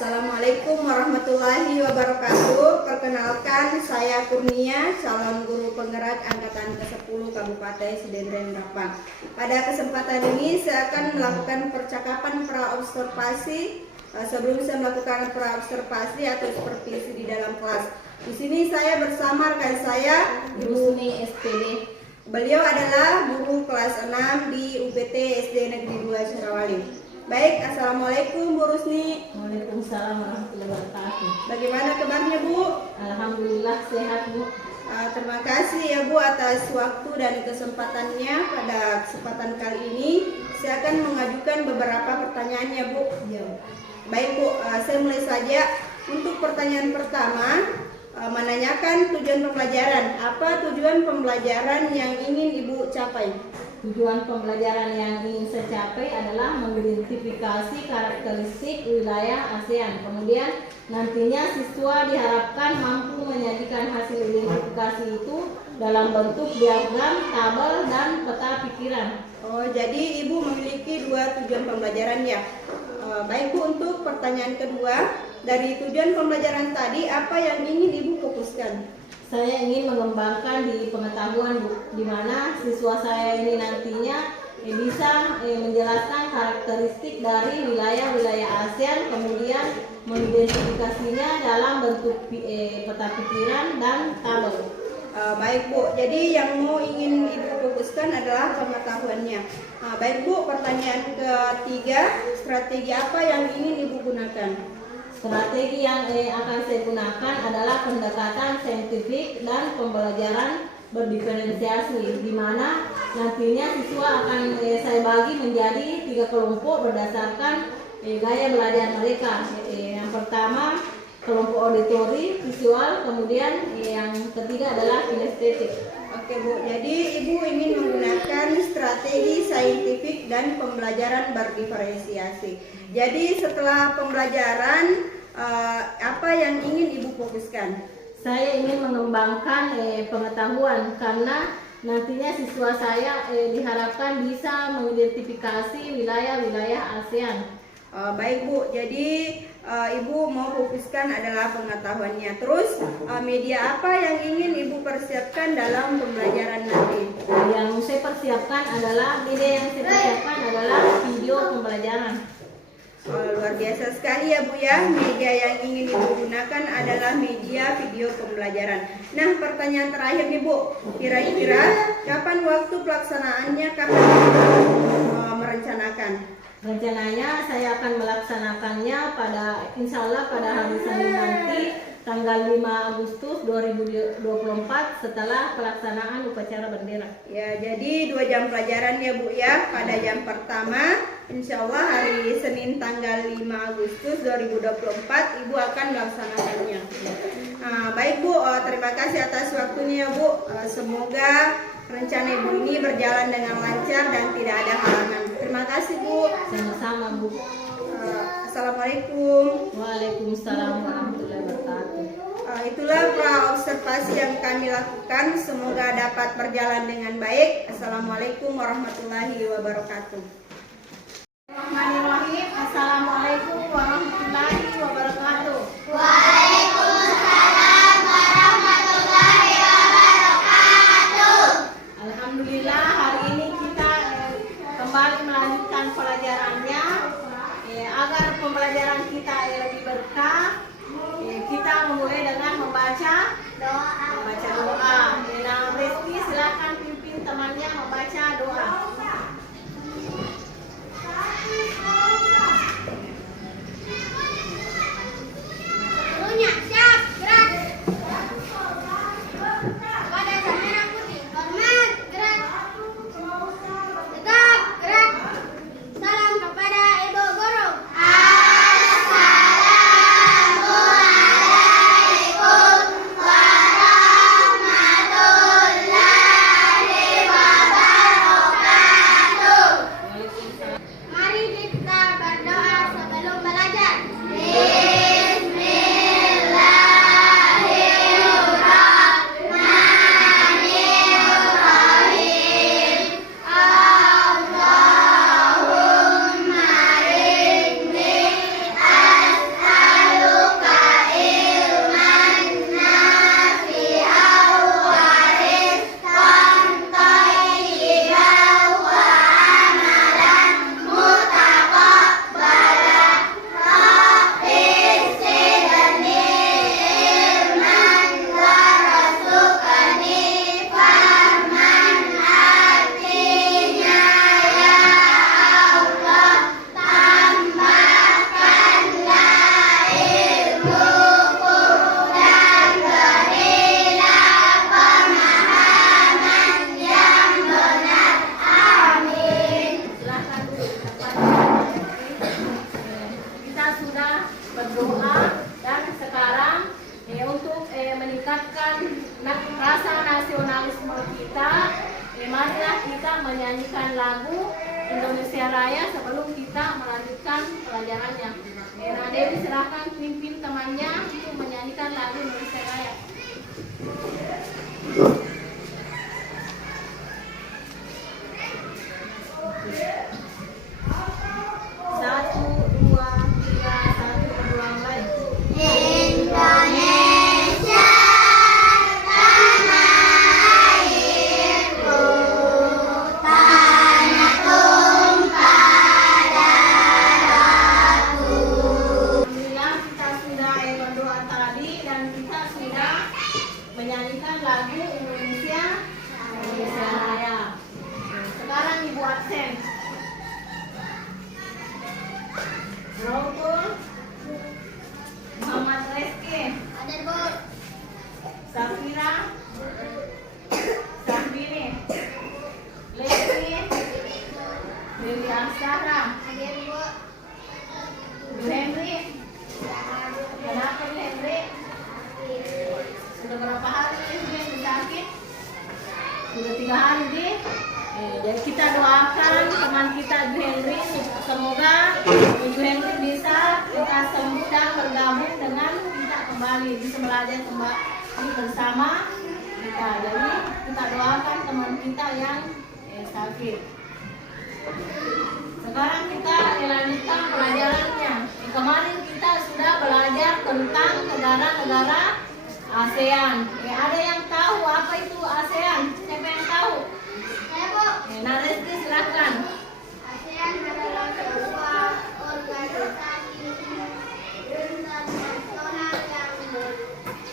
Assalamualaikum warahmatullahi wabarakatuh. Perkenalkan, saya Kurnia, calon guru penggerak angkatan ke-10 Kabupaten Sdn Rapang. Pada kesempatan ini saya akan melakukan percakapan praobservasi. Sebelum saya melakukan praobservasi atau supervisi di dalam kelas, di sini saya bersama rekan saya, Ibu Rusni SPD. Beliau adalah guru kelas 6 di UPT SD Negeri 2 Serawali. Baik, Assalamualaikum Bu Rusni. Waalaikumsalam warahmatullahi wabarakatuh. Bagaimana kabarnya Bu? Alhamdulillah sehat Bu. Terima kasih ya Bu atas waktu dan kesempatannya. Pada kesempatan kali ini saya akan mengajukan beberapa pertanyaan ya Bu. Ya. Baik Bu, saya mulai saja. Untuk pertanyaan pertama, menanyakan tujuan pembelajaran. Apa tujuan pembelajaran yang ingin Ibu capai? Tujuan pembelajaran yang ingin saya capai adalah mengidentifikasi karakteristik wilayah ASEAN. Kemudian nantinya siswa diharapkan mampu menyajikan hasil identifikasi itu dalam bentuk diagram, tabel, dan peta pikiran. Oh, jadi Ibu memiliki dua tujuan pembelajaran ya. Baik Bu, untuk pertanyaan kedua, dari tujuan pembelajaran tadi apa yang ingin Ibu fokuskan? Saya ingin mengembangkan di pengetahuan Bu, di mana siswa saya ini nantinya bisa menjelaskan karakteristik dari wilayah-wilayah ASEAN, kemudian mengidentifikasinya dalam bentuk peta pikiran dan tabel. Baik Bu, jadi yang ingin Ibu fokuskan adalah pengetahuannya. Baik Bu, pertanyaan ketiga, strategi apa yang ingin Ibu gunakan? Strategi yang akan saya gunakan adalah pendekatan saintifik dan pembelajaran berdiferensiasi, di mana nantinya siswa akan saya bagi menjadi 3 kelompok berdasarkan gaya belajar mereka. Yang pertama kelompok auditori, visual, kemudian yang ketiga adalah kinestetik. Oke Bu, jadi Ibu ingin menggunakan strategi saintifik dan pembelajaran berdiferensiasi. Jadi setelah pembelajaran, apa yang ingin Ibu fokuskan? Saya ingin mengembangkan pengetahuan, karena nantinya siswa saya diharapkan bisa mengidentifikasi wilayah-wilayah ASEAN. Baik Bu, jadi Ibu mau fokuskan adalah pengetahuannya. Terus media apa yang ingin Ibu persiapkan dalam pembelajaran nanti? Yang saya persiapkan adalah video pembelajaran. Luar biasa sekali ya Bu ya. Media yang ingin Ibu gunakan adalah media video pembelajaran. Nah, pertanyaan terakhir nih Bu, kira-kira kapan waktu pelaksanaannya, kapan Ibu merencanakan? Rencananya saya akan melaksanakannya insya Allah pada hari Senin nanti, tanggal 5 Agustus 2024 setelah pelaksanaan upacara bendera. Ya, jadi 2 jam pelajaran ya Bu ya. Pada jam pertama insya Allah hari Senin tanggal 5 Agustus 2024 Ibu akan melaksanakannya. Baik Bu, terima kasih atas waktunya Bu. Semoga rencana Ibu ini berjalan dengan lancar dan tidak ada halangan. Terima kasih Bu. Sama-sama Bu. Assalamualaikum. Waalaikumsalam warahmatullahi wabarakatuh. Itulah praobservasi yang kami lakukan. Semoga dapat berjalan dengan baik. Assalamualaikum warahmatullahi wabarakatuh. Bismillahirrahmanirrahim. Assalamualaikum warahmatullahi wabarakatuh. Waalaikumsalam warahmatullahi wabarakatuh. Alhamdulillah, hari ini kita kembali melanjutkan pelajarannya. Agar pembelajaran kita lebih berkah, kita memulai dengan membaca doa. Nah, Rizky silakan pimpin temannya membaca doa. Dulunya siap, gerak. Pada merah putih, hormat, gerak. Tegap, gerak. Salam kepada Ibu Guru. Assalamualaikum warahmatullahi wabarakatuh. berdoa, dan sekarang untuk meningkatkan rasa nasionalisme kita, marilah kita menyanyikan lagu Indonesia Raya sebelum kita melanjutkan pelajarannya. Nah, Dewi silahkan pimpin temannya untuk menyanyikan lagu Indonesia Raya. Satu, dua, tiga, satu, dua, mulai. Indonesia tanah airku, tanah tumpah darahku. Alhamdulillah kita sudah berdoa tadi dan kita sudah menyanyikan lagu Indonesia Raya. Sekarang Ibu absen. Raul, Muhammad Reski, Ada Bu. Safira, Safiri, Lesti, Dewi Aksara, Ada Bu. Bu Henry. Kenapa Bu Henry? Sudah berapa hari dia sakit? Sudah 3 hari di. Jadi kita doakan teman kita Bu Henry, semoga Bu Henry bisa lekas sembuh dan bergabung dengan kita kembali, bisa belajar kembali bersama kita. Jadi kita doakan teman kita yang sakit. Sekarang kita lanjutkan pelajarannya. Kemarin kita sudah belajar tentang negara-negara ASEAN. Ada yang tahu apa itu ASEAN? Siapa yang tahu? Saya Bu. Nah, Resti silakan. ASEAN adalah sebuah organisasi internasional yang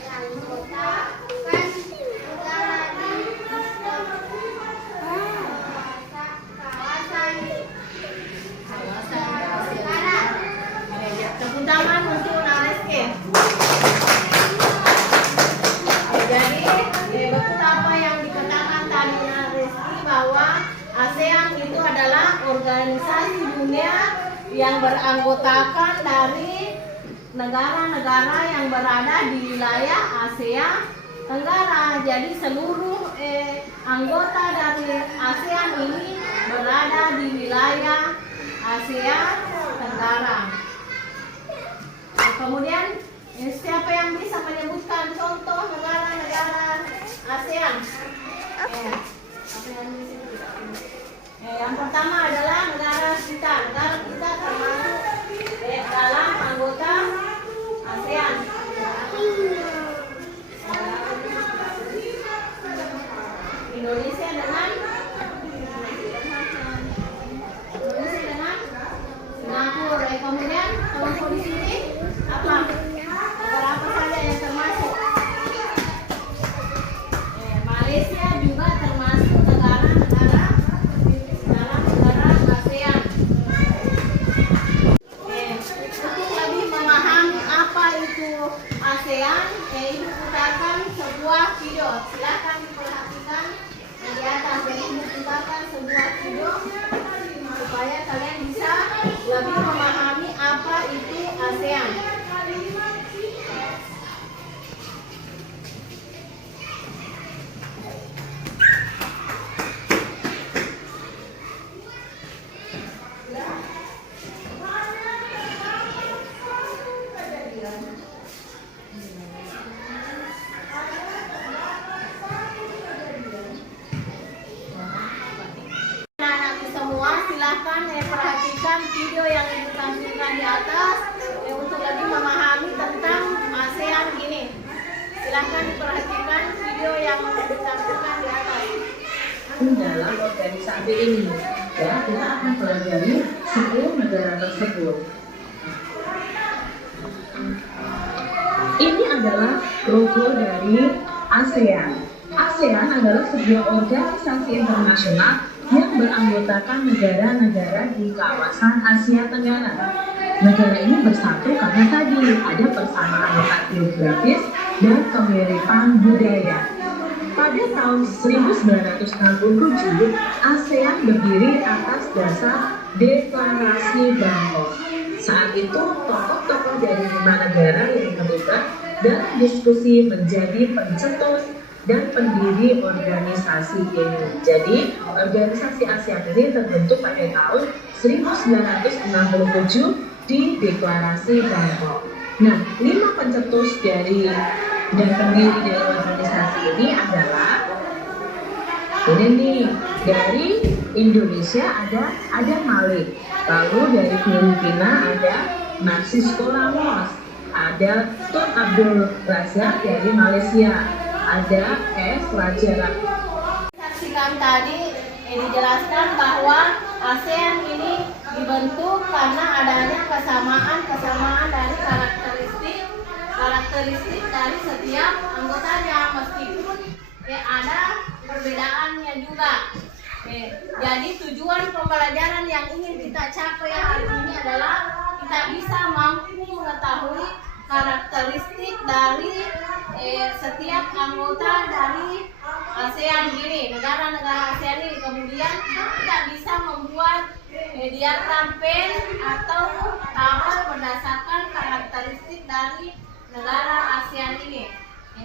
beranggotakan negara di kawasan Asia Tenggara. Tepuk tangan untuk Nareski. Jadi betul apa yang dikatakan tadi Nareski, bahwa ASEAN itu adalah organisasi dunia yang beranggotakan dari negara-negara yang berada di wilayah Asia Tenggara. Jadi seluruh anggota dari ASEAN ini berada di wilayah Asia Tenggara. Kemudian siapa yang bisa menyebutkan contoh negara-negara ASEAN? Yang pertama adalah negara kita. Negara kita termasuk dalam anggota ASEAN. Indonesia dengan Singapura. Kemudian kelompok di sini apa? Negara apa saja yang termasuk? Malaysia juga termasuk negara-negara dalam negara ASEAN. Untuk lebih memahami apa itu ASEAN, Ibu putarkan sebuah video. Silakan diperhatikan di atas. Jadi Ibu putarkan sebuah video supaya kalian bisa lebih memahami apa itu ASEAN. Anak-anak semua silahkan perhatikan video yang Ibu tampilkan di atas untuk lebih memahami tentang ASEAN ini. Silahkan diperhatikan video yang ditampilkan di atas. Dalam organisasi ini, ya, kita akan pelajari 10 negara tersebut. Ini adalah logo dari ASEAN. ASEAN adalah sebuah organisasi internasional yang beranggotakan negara-negara di kawasan Asia Tenggara. Negara ini bersatu karena tadi ada persamaan letak geografis dan kemiripan budaya. Pada tahun 1967, ASEAN berdiri atas dasar Deklarasi Bangkok. Saat itu, tokoh-tokoh dari 5 negara yang terlibat dalam diskusi menjadi pencetus dan pendiri organisasi ini. Jadi, organisasi ASEAN ini terbentuk pada tahun 1967 di Deklarasi Bangkok. Nah, 5 pencetus dari dan pendiri dari organisasi ini adalah ini nih, dari Indonesia ada Malik, lalu dari Filipina ada Narcisco Ramos, ada Tun Abdul Razak dari Malaysia, ada S. Raja. Saksikan tadi dijelaskan bahwa ASEAN ini dibentuk karena adanya kesamaan dari karakteristik dari setiap anggotanya, meskipun ada perbedaannya juga. Jadi tujuan pembelajaran yang ingin kita capai hari ini adalah kita bisa mampu mengetahui karakteristik dari setiap anggota dari ASEAN ini, negara-negara ASEAN ini. Kemudian kita bisa membuat diagram pen atau tabel berdasarkan karakteristik dari negara ASEAN ini.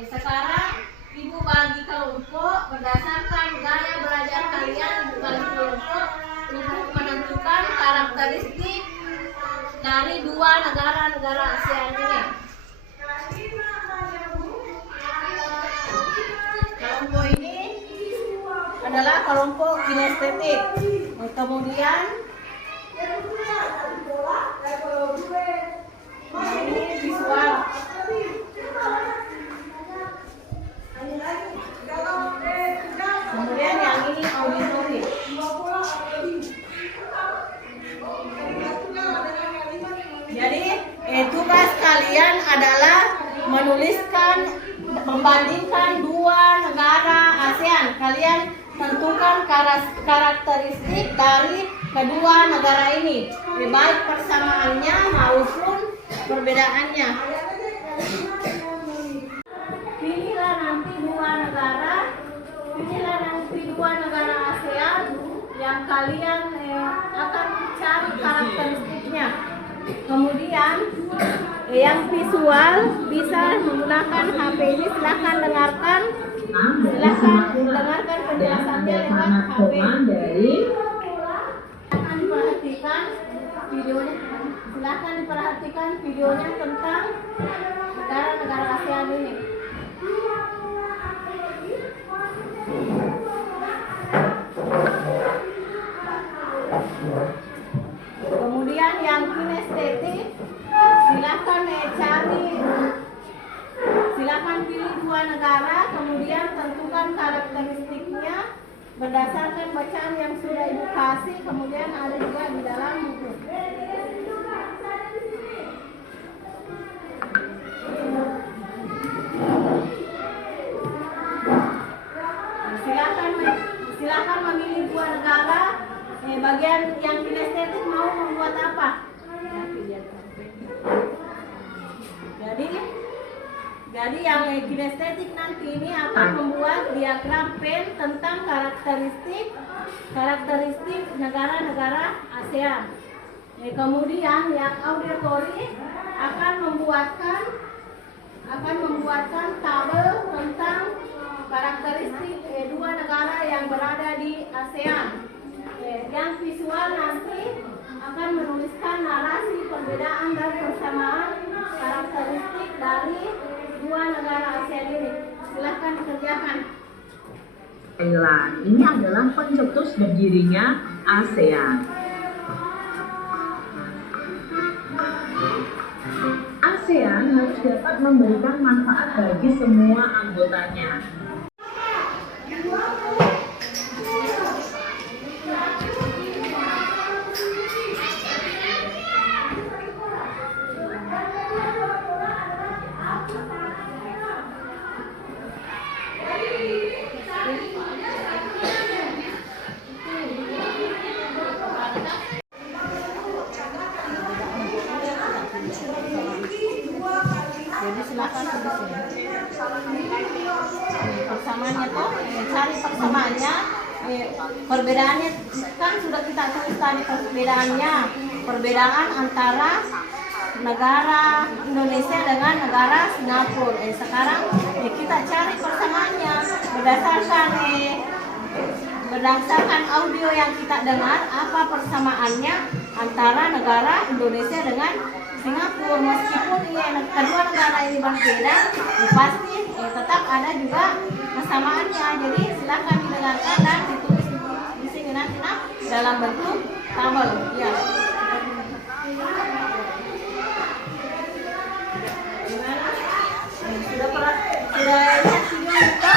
Sekarang Ibu bagi kelompok berdasarkan gaya belajar kalian, Ibu bagi kelompok untuk menentukan karakteristik dari 2 negara-negara ASEAN ini. Kelompok ini adalah kelompok kinestetik. Kemudian ini visual. Kemudian yang ini auditory. Jadi tugas kalian adalah membandingkan 2 negara ASEAN. Kalian tentukan karakteristik dari kedua negara ini, baik persamaannya maupun perbedaannya. Pilihlah nanti 2 negara ASEAN yang kalian akan cari karakteristiknya. Kemudian yang visual bisa menggunakan HP ini, silahkan dengarkan penjelasannya lewat HP. Silahkan diperhatikan videonya tentang negara-negara ASEAN ini. Kemudian yang kinestetik, silakan pilih 2 negara, kemudian tentukan karakteristiknya berdasarkan bacaan yang sudah Ibu kasih, kemudian ada juga di dalam buku. Silakan memilih 2 negara. Bagian yang kinestetik mau membuat apa? Jadi yang kinestetik nanti ini akan membuat diagram pen tentang karakteristik negara-negara ASEAN. Kemudian yang auditory akan membuatkan tabel tentang karakteristik 2 negara yang berada di ASEAN. Yang visual nanti akan menuliskan narasi perbedaan dan persamaan karakteristik dari 2 negara ASEAN ini. Silahkan dikerjakan. Thailand ini adalah pencetus berdirinya ASEAN. ASEAN harus dapat memberikan manfaat bagi semua anggotanya. Jadi silakan tulis persamaannya tuh, cari persamaannya, perbedaannya kan sudah kita tulis tadi perbedaannya. perbedaan antara negara Indonesia dengan negara Singapura. Sekarang kita cari persamaannya berdasarkan audio yang kita dengar, apa persamaannya antara negara Indonesia dengan Singapura. Meskipun kedua negara ini berbeda, pasti tetap ada juga kesamaannya. Jadi silakan didengarkan dan ditulis di sini nanti dalam bentuk tabel. Ya. Sudah lihat video itu?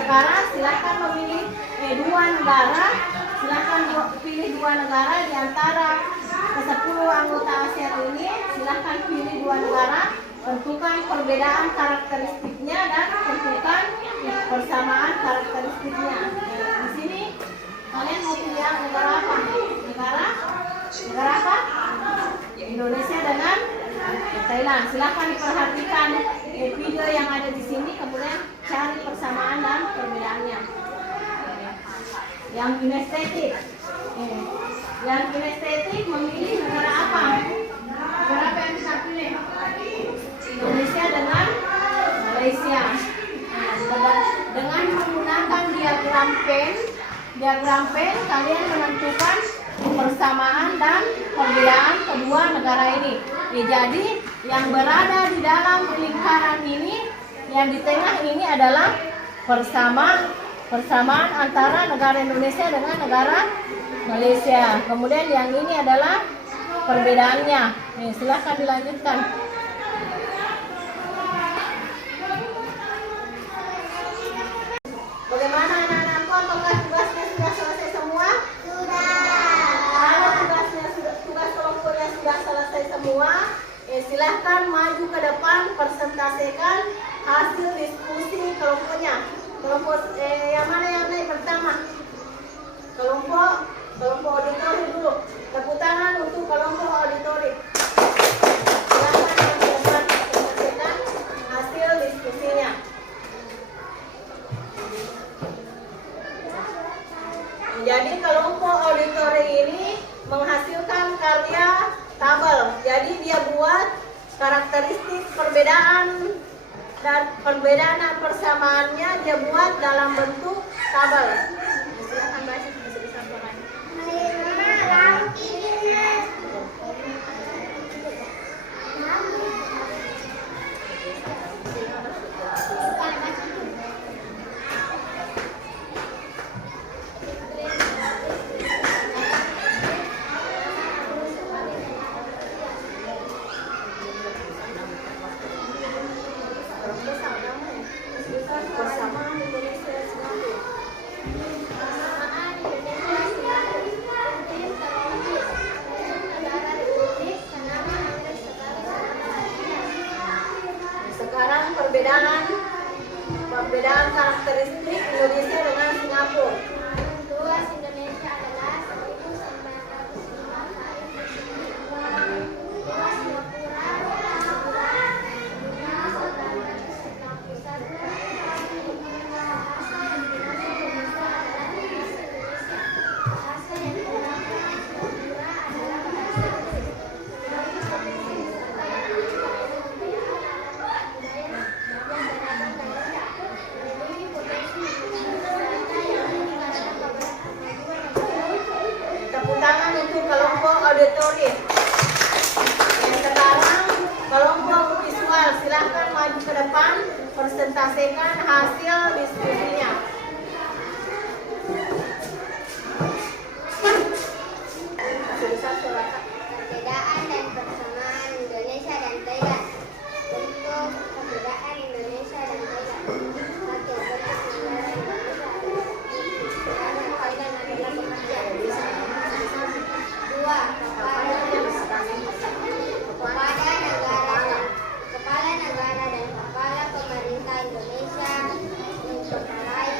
Sekarang silakan memilih dua negara. Silakan pilih dua negara di antara ke-10 anggota ASEAN ini. Silakan pilih dua negara, tentukan perbedaan karakteristiknya dan tentukan persamaan karakteristiknya. Di sini kalian mau pilih negara apa? Negara apa? Indonesia dengan Thailand. Silakan diperhatikan video yang ada di sini, kemudian cari persamaan dan perbedaannya. Yang kinestetik, memilih negara apa? Negara apa yang bisa pilih? Indonesia dengan Malaysia. Dengan menggunakan diagram pen, kalian menentukan persamaan dan perbedaan kedua negara ini. Jadi yang berada di dalam lingkaran ini, yang di tengah ini adalah persamaan antara negara Indonesia dengan negara Malaysia. Kemudian yang ini adalah perbedaannya. Silahkan dilanjutkan. Bagaimana anak-anakku? Apakah tugasnya sudah selesai semua? Kalau tugas kelompoknya sudah selesai semua, silahkan maju ke depan, presentasikan hasil diskusi kelompoknya. Kelompok yang mana yang naik pertama? Kelompok auditori dulu. Tepuk tangan untuk kelompok auditori. Silahkan maju ke depan, presentasikan hasil diskusinya. Jadi kelompok auditori ini menghasilkan karya tabel. Jadi dia buat karakteristik perbedaan dan persamaannya dia buat dalam bentuk tabel. Silakan baca, bisa disampaikan. Persamaan Indonesia Singapura. Sekarang perbedaan karakteristik Indonesia dengan Singapura. Luas Indonesia adalah 1905 kali persegi. Luas Singapura Tepuk tangan untuk kelompok auditori. Sekarang kelompok visual, silahkan maju ke depan, presentasikan hasil diskusinya. perbedaan dan persamaan Indonesia dan Thailand. Bentuk perbedaan Indonesia dan Thailand. 1. Bentuk negara Indonesia adalah karena Thailand adalah pekerja. 2. Kepala negara dan kepala pemerintah Indonesia mengendarai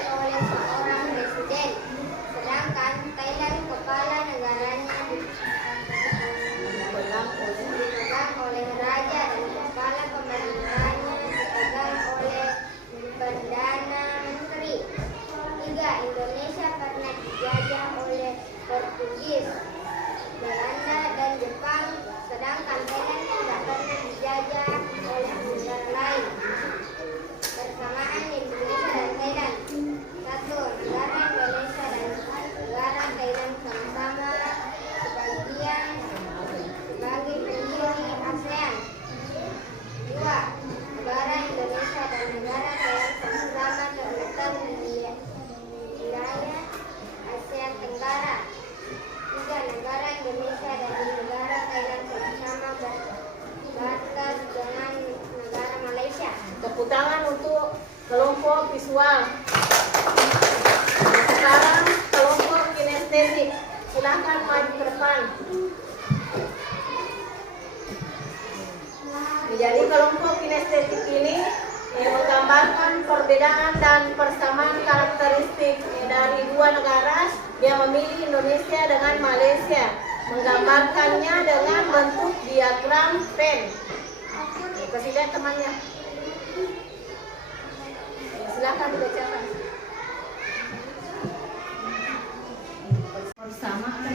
tangan untuk kelompok visual. Sekarang kelompok kinestetik, silahkan maju ke depan. Jadi kelompok kinestetik ini menggambarkan perbedaan dan persamaan karakteristik dari dua negara yang memilih Indonesia dengan Malaysia. Menggambarkannya dengan bentuk diagram Venn. Kasih lihat temannya. Silakan dibacakan. Persamaan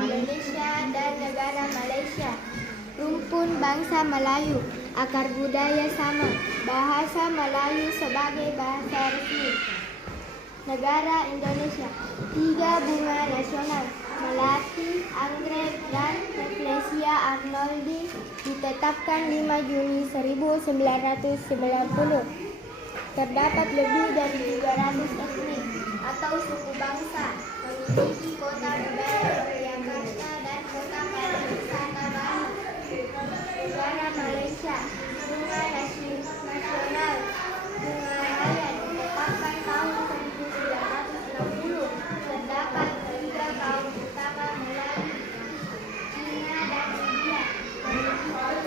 Indonesia dan negara Malaysia. Rumpun bangsa Melayu, akar budaya sama, bahasa Melayu sebagai bahasa resmi. Negara Indonesia, 3 bunga nasional, melati, anggrek, dan Rafflesia arnoldi ditetapkan 5 Juni 1990. Terdapat lebih dari 300 etnis atau suku bangsa, memiliki kota negara Yogyakarta dan kota pariwisata baru. Negara Malaysia, bunga nasional, bunga raya ditetapkan tahun 1960. Terdapat 3 kaum utama Melayu, Cina dan India. Memiliki kota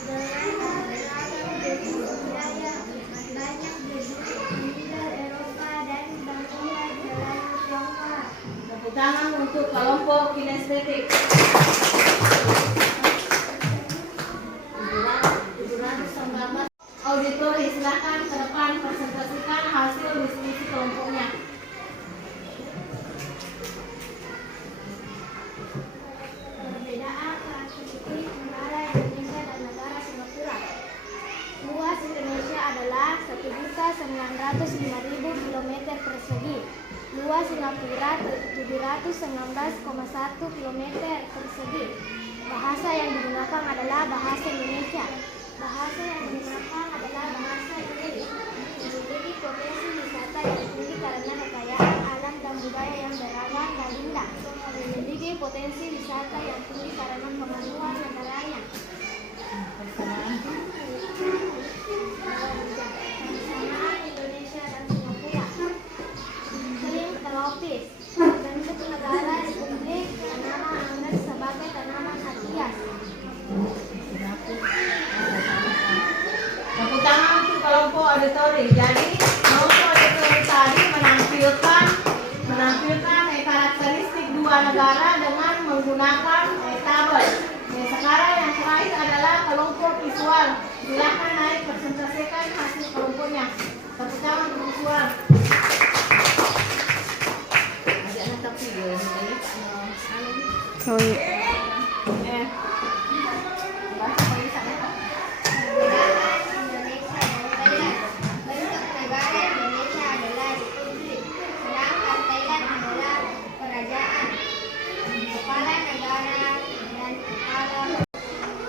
dengan beragam jenis budaya, banyak penduduk Middle Eropa dan bagian Melayu Tionghoa. Tepuk tangan untuk kelompok kinestetik. Auditori, silakan ke depan presentasikan hasil diskusi kelompoknya. Perbedaan karakteristik negara Indonesia dan negara Singapura. Luas Indonesia adalah 1.905.000 km persegi. Luas Singapura 719,1 km persegi. Bahasa yang digunakan adalah bahasa Indonesia. Bahasa yang digunakan adalah bahasa Inggris. Memiliki potensi wisata yang tinggi karena kekayaan alam dan budaya yang beragam dan indah. Memiliki potensi wisata yang tinggi karena kemajuan negaranya. Persamaan Indonesia dan Singapura. Iklim tropis. Bentuk negara republik, tanaman anggrek sebagai tanaman hias. Tepuk tangan untuk kelompok auditori. Jadi kelompok auditori tadi menampilkan karakteristik dua negara dengan menggunakan tabel. Sekarang yang terakhir adalah kelompok visual. Silakan naik presentasikan hasil kelompoknya. Tepuk tangan untuk visual. Perbedaan Indonesia dan Thailand. Bentuk negara Indonesia adalah republik, sedangkan Thailand adalah kerajaan. Kepala negara dan kepala.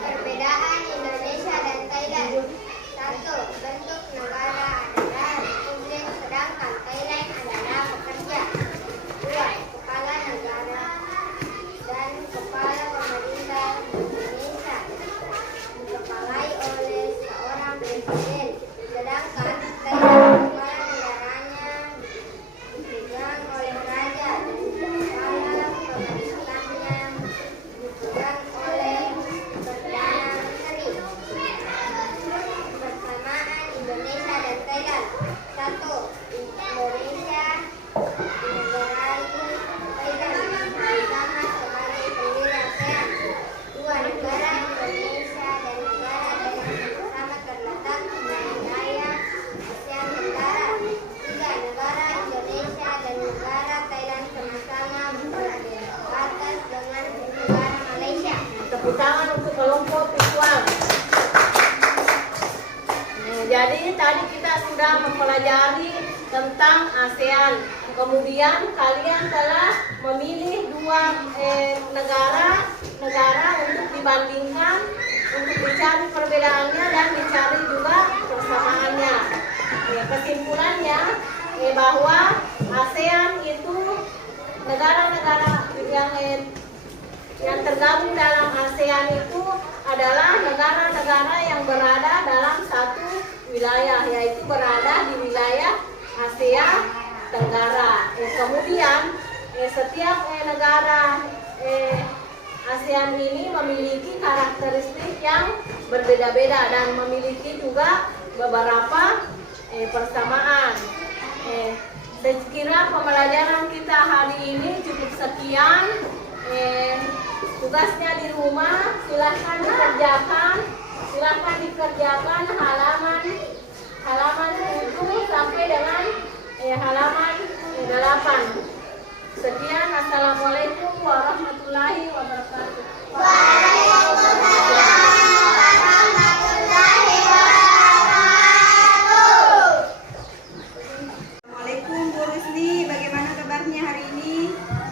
Perbedaan Indonesia dan Thailand. 1. Bentuk negara adalah republik, sedangkan Thailand adalah pekerja. 2. Kepala negara dan kepala pemerintah Indonesia dikepalai oleh seorang presiden, sedangkan Thailand kepala negaranya dipegang oleh raja dan kepala pemerintahnya dipegang oleh Perdana Menteri. Persamaan Indonesia dan Thailand. 1. Indonesia dinegarai Thailand bersama sebagai pendiri ASEAN. 2. Negara Indonesia dan negara Thailand sama-sama terletak di wilayah ASEAN Tenggara. 3. Negara Indonesia dan negara Thailand sama-sama berbatas dengan negara Malaysia. Tepuk tangan untuk kelompok visual. Jadi tadi kita sudah mempelajari tentang ASEAN. Kemudian kalian telah memilih dua negara untuk dibandingkan, untuk dicari perbedaannya dan dicari juga persamaannya. Kesimpulannya bahwa ASEAN itu negara-negara yang tergabung dalam ASEAN itu adalah negara-negara yang berada dalam satu wilayah, yaitu berada di wilayah Asia Tenggara. Kemudian setiap negara ASEAN ini memiliki karakteristik yang berbeda-beda dan memiliki juga beberapa persamaan. Saya kira pembelajaran kita hari ini cukup sekian. Tugasnya di rumah silahkan dikerjakan halaman 7 sampai dengan halaman 8. Sekian, assalamualaikum warahmatullahi wabarakatuh. Assalamualaikum Bu Rusli, bagaimana kabarnya hari ini?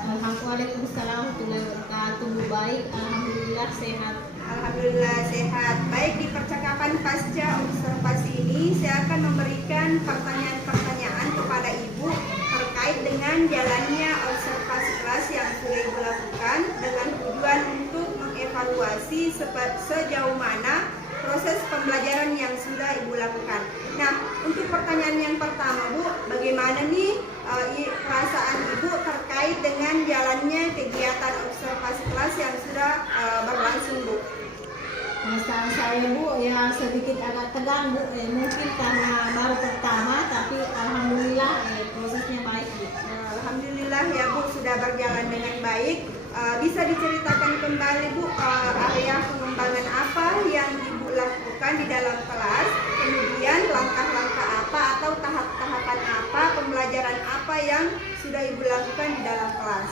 Waalaikumsalam warahmatullahi wabarakatuh. Baik, alhamdulillah sehat. Alhamdulillah sehat. Baik, di percakapan pasca observasi ini saya akan memberikan pertanyaan-pertanyaan kepada Ibu terkait dengan jalannya observasi kelas yang sudah Ibu lakukan dengan tujuan untuk mengevaluasi sejauh mana proses pembelajaran yang sudah Ibu lakukan. Nah, untuk pertanyaan yang pertama Bu, bagaimana nih perasaan Ibu terkait dengan jalannya kegiatan observasi kelas yang sudah berlangsung Bu? Perasaan saya Bu ya sedikit agak tegang Bu, mungkin karena baru pertama, tapi alhamdulillah prosesnya baik Bu. Nah, alhamdulillah ya Bu, sudah berjalan dengan baik. Bisa diceritakan kembali Bu area pengembangan apa yang Ibu lakukan di dalam kelas, kemudian langkah-langkah apa atau tahap-tahapan apa, pembelajaran apa yang sudah Ibu lakukan di dalam kelas?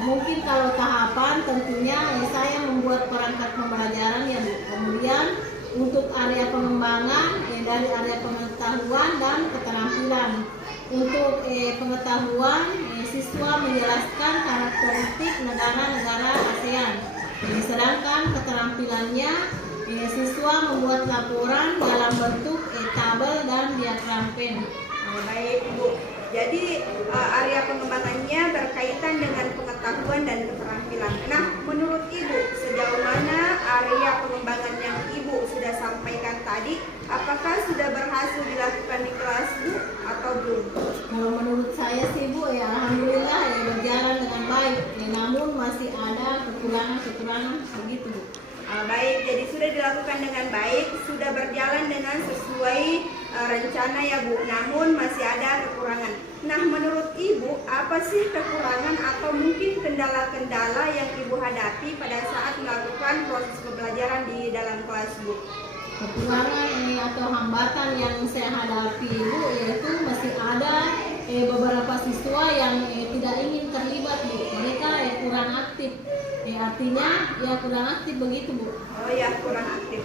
Mungkin kalau tahapan tentunya saya membuat perangkat pembelajaran ya Bu. Kemudian untuk area pengembangan dari area pengetahuan dan keterampilan. Untuk pengetahuan siswa menjelaskan karakteristik negara-negara ASEAN. Sedangkan keterampilannya siswa membuat laporan dalam bentuk tabel dan diagram pen. Baik Bu, jadi area pengembangannya berkaitan dengan pengetahuan dan keterampilan. Nah, menurut Ibu sejauh mana area pengembangan yang Ibu sudah sampaikan tadi, apakah sudah berhasil dilakukan di kelas Bu atau belum? Kalau menurut saya sih Bu ya alhamdulillah berjalan dengan baik. Namun masih ada kekurangan begitu Bu. Baik, jadi sudah dilakukan dengan baik, sudah berjalan dengan sesuai rencana ya Bu, namun masih ada kekurangan. Nah, menurut Ibu, apa sih kekurangan atau mungkin kendala-kendala yang Ibu hadapi pada saat melakukan proses pembelajaran di dalam kelas Bu? Kekurangan atau hambatan yang saya hadapi Bu yaitu masih ada beberapa siswa yang tidak ingin terlibat Bu. Mereka kurang aktif. Artinya ya kurang aktif begitu Bu. Oh ya, kurang aktif.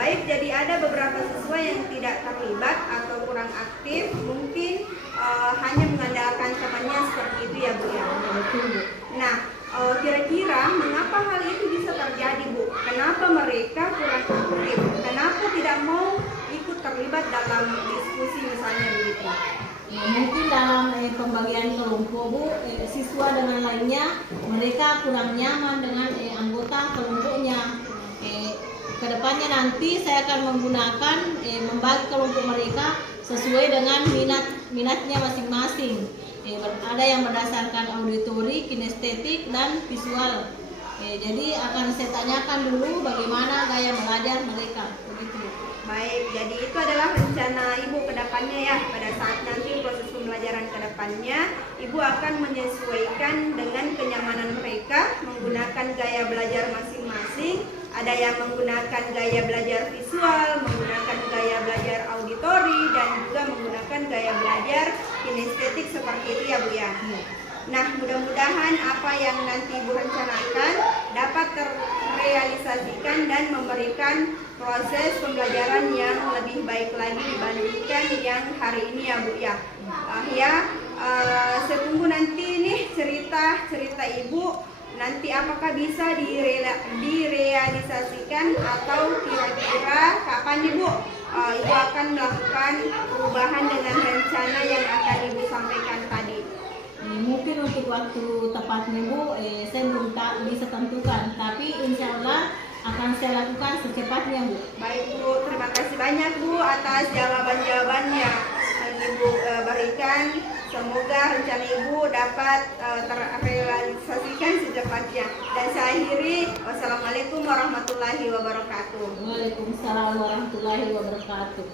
Baik, jadi ada beberapa siswa yang tidak terlibat atau kurang aktif, mungkin hanya mengandalkan temannya seperti itu ya Bu ya. Betul Bu. Nah, kira-kira mengapa hal itu bisa terjadi Bu? Kenapa mereka kurang aktif? Kenapa tidak mau ikut terlibat dalam diskusi misalnya begitu? Mungkin dalam pembagian kelompok Bu, siswa dengan lainnya mereka kurang nyaman dengan anggota kelompoknya. Kedepannya nanti saya akan menggunakan membagi kelompok mereka sesuai dengan minatnya masing-masing. Ada yang berdasarkan auditori, kinestetik, dan visual. Jadi akan saya tanyakan dulu bagaimana gaya belajar mereka. Begitu. Baik, jadi itu adalah rencana Ibu ke depannya ya. Pada saat nanti proses pembelajaran ke depannya, Ibu akan menyesuaikan dengan kenyamanan mereka, menggunakan gaya belajar masing-masing. Ada yang menggunakan gaya belajar visual, menggunakan gaya belajar auditori, dan juga menggunakan gaya belajar kinestetik seperti itu ya Bu ya. Nah, mudah-mudahan apa yang nanti Ibu rencanakan dapat terrealisasikan dan memberikan proses pembelajaran yang lebih baik lagi dibandingkan yang hari ini ya Bu ya. Saya tunggu nanti nih cerita Ibu nanti apakah bisa direalisasikan atau kira-kira kapan nih Bu Ibu akan melakukan perubahan dengan rencana yang akan Ibu sampaikan tadi. Mungkin untuk waktu tepatnya Bu, saya belum bisa tentukan, tapi insya Allah akan saya lakukan secepatnya, Bu. Baik Bu, terima kasih banyak Bu atas jawaban-jawaban yang Ibu berikan. Semoga rencana Ibu dapat terrealisasikan secepatnya. Dan saya akhiri, wassalamualaikum warahmatullahi wabarakatuh. Waalaikumsalam warahmatullahi wabarakatuh.